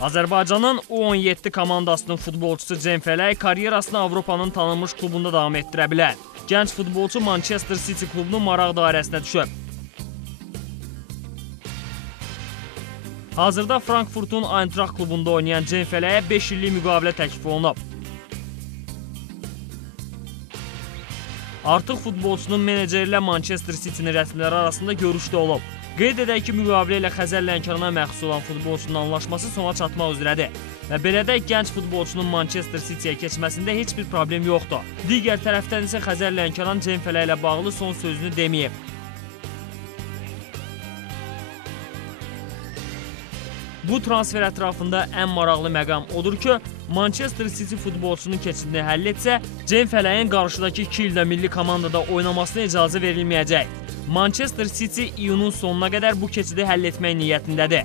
Azərbaycanın U17 komandasının futbolçusu Cem Fələk karyerasını Avropanın tanınmış klubunda davam etdirə bilər. Gənc futbolçu Manchester City klubunun maraq dairəsinə düşüb. Hazırda Frankfurtun Eintracht klubunda oynayan Cem Fələkə 5 illik müqavilə təklif olunub. Artıq futbolçunun meneceri ilə Manchester City'nin rəsmiləri arasında görüşdə olub. Qeyd edək ki, müqavilə ilə Xəzər Lənkərana məxsus olan futbolçunun anlaşması sona çatmaq üzrədir. Və belə də gənc futbolçunun Manchester City'yə keçməsində heç bir problem yoxdur. Digər tərəfdən isə Xəzər Lənkəran Cem Fələk ilə bağlı son sözünü deməyib. Bu transfer ətrafında ən maraqlı məqam odur ki, Manchester City futbolçunun keçidini həll etsə, Cem Fələyin qarşıdakı 2 ildə milli komandada oynamasına icazə verilməyəcək. Manchester City iyunun sonuna qədər bu keçidi həll etmək niyyətindədir.